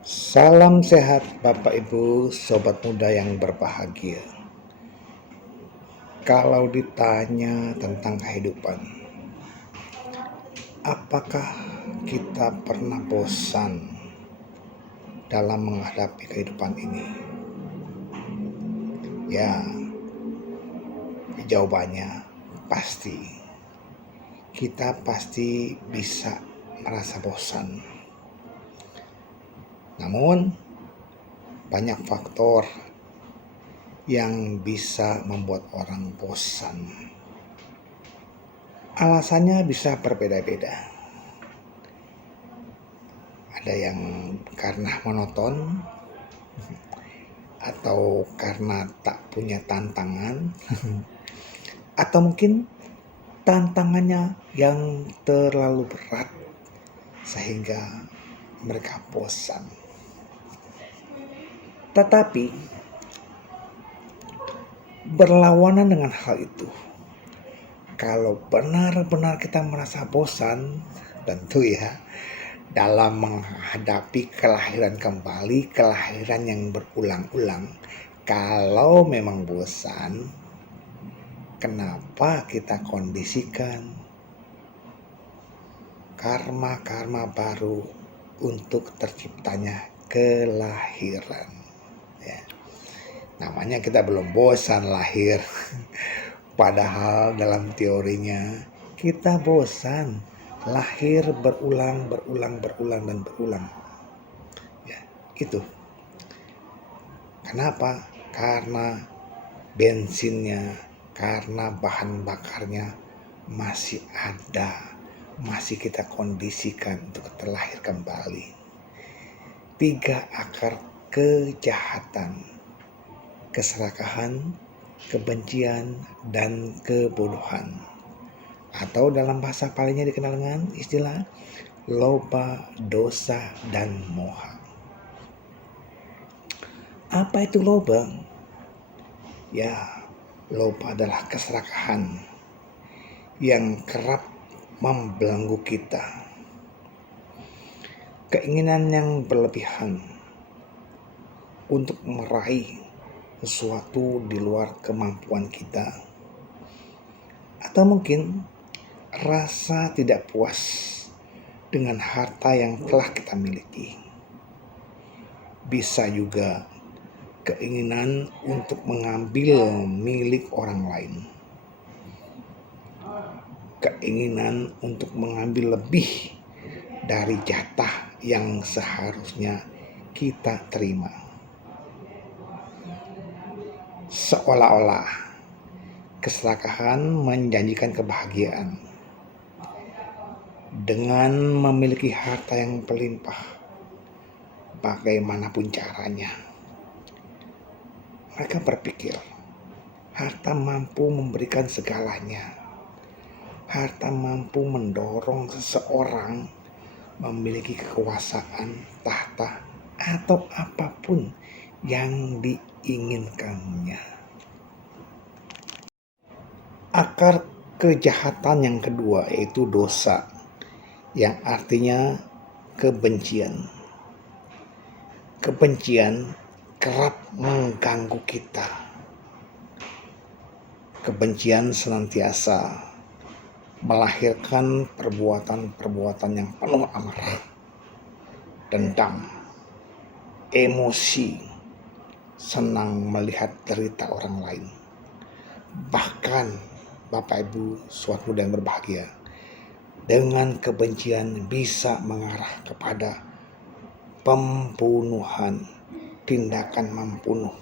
Salam sehat Bapak Ibu, sobat muda yang berbahagia. Kalau ditanya tentang kehidupan, apakah kita pernah bosan dalam menghadapi kehidupan ini? Ya, jawabannya pasti. Kita pasti bisa merasa bosan. Namun, banyak faktor yang bisa membuat orang bosan. Alasannya bisa berbeda-beda. Ada yang karena monoton, atau karena tak punya tantangan, atau mungkin tantangannya yang terlalu berat sehingga mereka bosan. Tetapi berlawanan dengan hal itu, kalau benar-benar kita merasa bosan, tentu ya, dalam menghadapi kelahiran kembali, kelahiran yang berulang-ulang. Kalau memang bosan, kenapa kita kondisikan karma-karma baru untuk terciptanya kelahiran? Ya. Namanya kita belum bosan lahir, padahal dalam teorinya kita bosan lahir berulang dan berulang. Ya, itu. Kenapa? Karena bensinnya, karena bahan bakarnya masih ada, masih kita kondisikan untuk terlahir kembali. 3 akar kejahatan: keserakahan, kebencian, dan kebodohan. Atau dalam bahasa palingnya dikenal dengan istilah loba, dosa, dan moha. Apa itu loba? Ya, loba adalah keserakahan yang kerap membelenggu kita. Keinginan yang berlebihan untuk meraih sesuatu di luar kemampuan kita. Atau mungkin rasa tidak puas dengan harta yang telah kita miliki. Bisa juga keinginan untuk mengambil milik orang lain. Keinginan untuk mengambil lebih dari jatah yang seharusnya kita terima. Seolah-olah keserakahan menjanjikan kebahagiaan dengan memiliki harta yang berlimpah bagaimanapun caranya. Mereka berpikir harta mampu memberikan segalanya. Harta mampu mendorong seseorang memiliki kekuasaan, tahta, atau apapun yang diinginkannya. Akar kejahatan yang kedua yaitu dosa, yang artinya kebencian. Kebencian kerap mengganggu kita. Kebencian senantiasa melahirkan perbuatan-perbuatan yang penuh amarah, dendam, emosi, senang melihat derita orang lain. Bahkan Bapak Ibu sobat muda yang berbahagia, dengan kebencian bisa mengarah kepada pembunuhan, tindakan membunuh.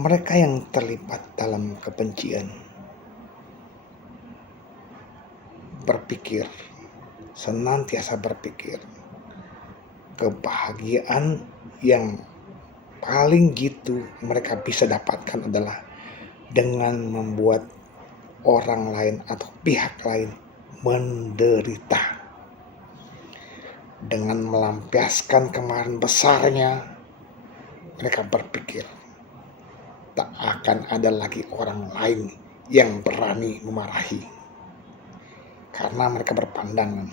Mereka yang terlibat dalam kebencian senantiasa berpikir kebahagiaan yang paling gitu mereka bisa dapatkan adalah dengan membuat orang lain atau pihak lain menderita. Dengan melampiaskan kemarahan besarnya, mereka berpikir tak akan ada lagi orang lain yang berani memarahi. Karena mereka berpandangan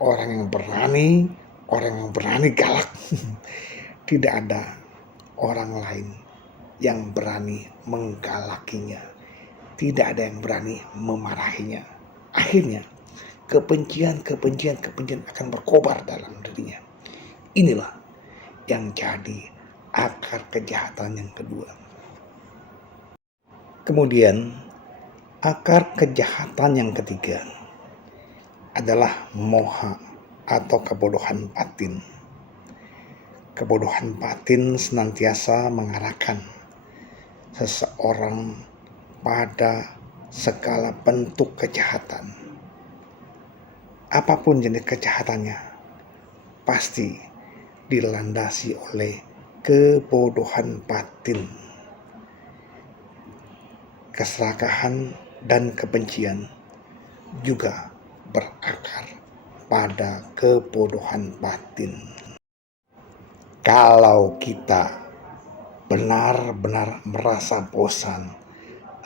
orang yang berani, orang yang berani galak. Tidak ada orang lain yang berani menggalakinya. Tidak ada yang berani memarahinya. Akhirnya kebencian akan berkobar dalam dirinya. Inilah yang jadi akar kejahatan yang kedua. Kemudian akar kejahatan yang ketiga adalah moha atau kebodohan batin. Kebodohan batin senantiasa mengarahkan seseorang pada segala bentuk kejahatan. Apapun jenis kejahatannya, pasti dilandasi oleh kebodohan batin. Keserakahan dan kebencian juga berakar pada kebodohan batin. Kalau kita benar-benar merasa bosan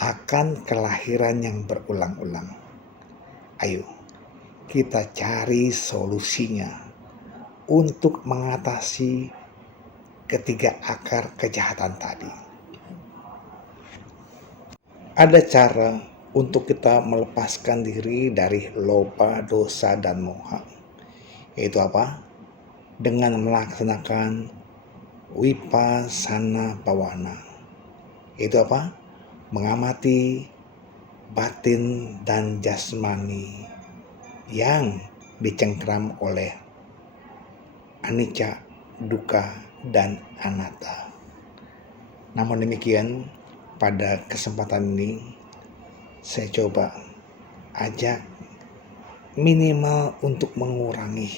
akan kelahiran yang berulang-ulang, ayo kita cari solusinya untuk mengatasi ketiga akar kejahatan tadi. Ada cara untuk kita melepaskan diri dari loba, dosa, dan moha. Yaitu apa? Dengan melaksanakan Vipassana Bhavana. Yaitu apa? Mengamati batin dan jasmani yang dicengkram oleh anicca, dukkha, dan anatta. Namun demikian, pada kesempatan ini saya coba ajak minimal untuk mengurangi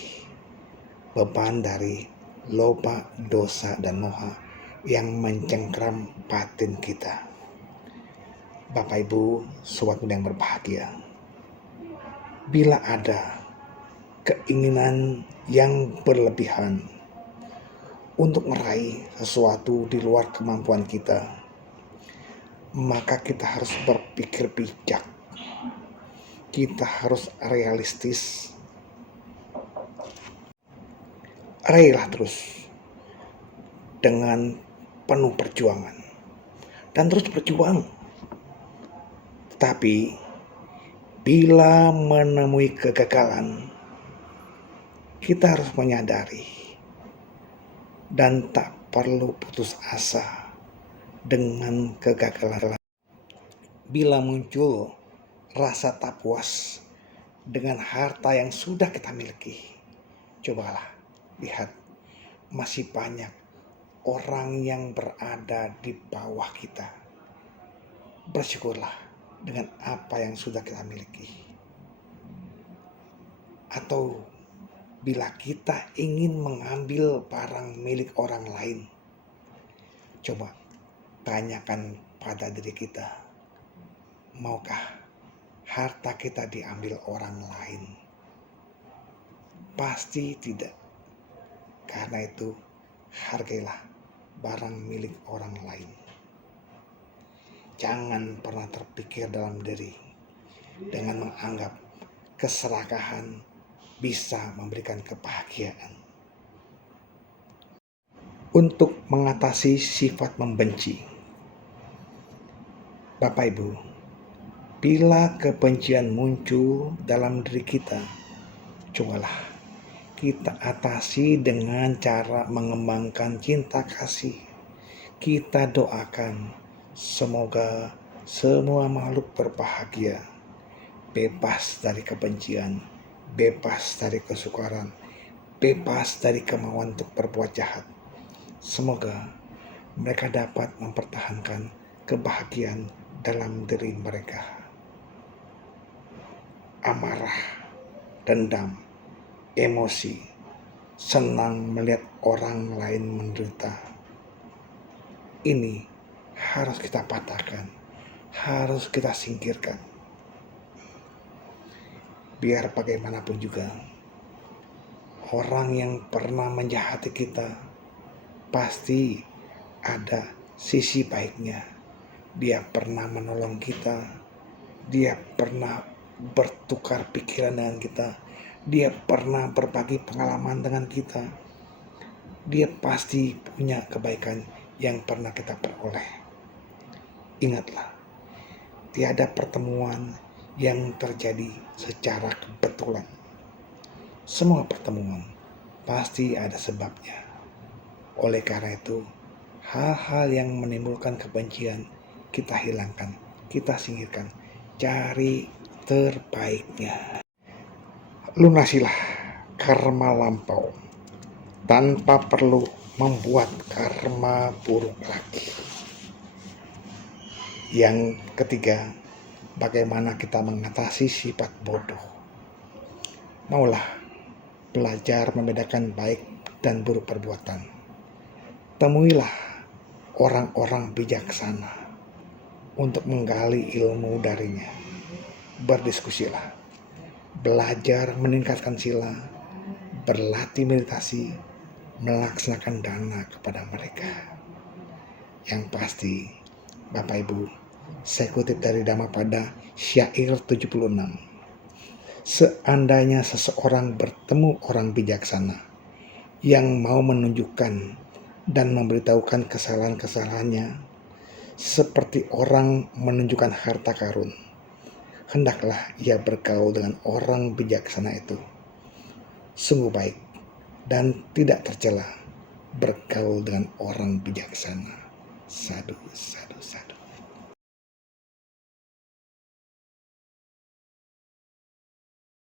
beban dari loba, dosa, dan moha yang mencengkram batin kita. Bapak Ibu, sobat muda yang berbahagia, bila ada keinginan yang berlebihan untuk meraih sesuatu di luar kemampuan kita, maka kita harus berpikir bijak. Kita harus realistis. Raihlah terus dengan penuh perjuangan dan terus berjuang. Tetapi bila menemui kegagalan, kita harus menyadari dan tak perlu putus asa dengan kegagalan. Bila muncul rasa tak puas dengan harta yang sudah kita miliki, cobalah lihat, masih banyak orang yang berada di bawah kita. Bersyukurlah dengan apa yang sudah kita miliki. Atau bila kita ingin mengambil barang milik orang lain, coba tanyakan pada diri kita, maukah harta kita diambil orang lain? Pasti tidak. Karena itu, hargailah barang milik orang lain. Jangan pernah terpikir dalam diri dengan menganggap keserakahan bisa memberikan kebahagiaan. Untuk mengatasi sifat membenci, Bapak Ibu, bila kebencian muncul dalam diri kita, cobalah kita atasi dengan cara mengembangkan cinta kasih. Kita doakan semoga semua makhluk berbahagia, bebas dari kebencian, bebas dari kesukaran, bebas dari kemauan untuk berbuat jahat. Semoga mereka dapat mempertahankan kebahagiaan dalam diri mereka. Amarah, dendam, emosi, senang melihat orang lain menderita, ini harus kita patahkan, harus kita singkirkan. Biar bagaimanapun juga, orang yang pernah menjahati kita pasti ada sisi baiknya. Dia pernah menolong kita, dia pernah bertukar pikiran dengan kita, Dia pernah berbagi pengalaman dengan kita. Dia pasti punya kebaikan yang pernah kita peroleh. Ingatlah, tiada pertemuan yang terjadi secara kebetulan. Semua pertemuan pasti ada sebabnya. Oleh karena itu, hal-hal yang menimbulkan kebencian kita hilangkan, kita singkirkan, cari terbaiknya. Lunasilah karma lampau tanpa perlu membuat karma buruk lagi. Yang ketiga, bagaimana kita mengatasi sifat bodoh. Maulah belajar membedakan baik dan buruk perbuatan. Temuilah orang-orang bijaksana untuk menggali ilmu darinya. Berdiskusilah, belajar meningkatkan sila, berlatih meditasi, melaksanakan dana kepada mereka. Yang pasti, Bapak Ibu, saya kutip dari Dhammapada syair 76. Seandainya seseorang bertemu orang bijaksana yang mau menunjukkan dan memberitahukan kesalahan-kesalahannya seperti orang menunjukkan harta karun, hendaklah ia bergaul dengan orang bijaksana itu. Sungguh baik dan tidak tercela bergaul dengan orang bijaksana. Sadu, sadu, sadu.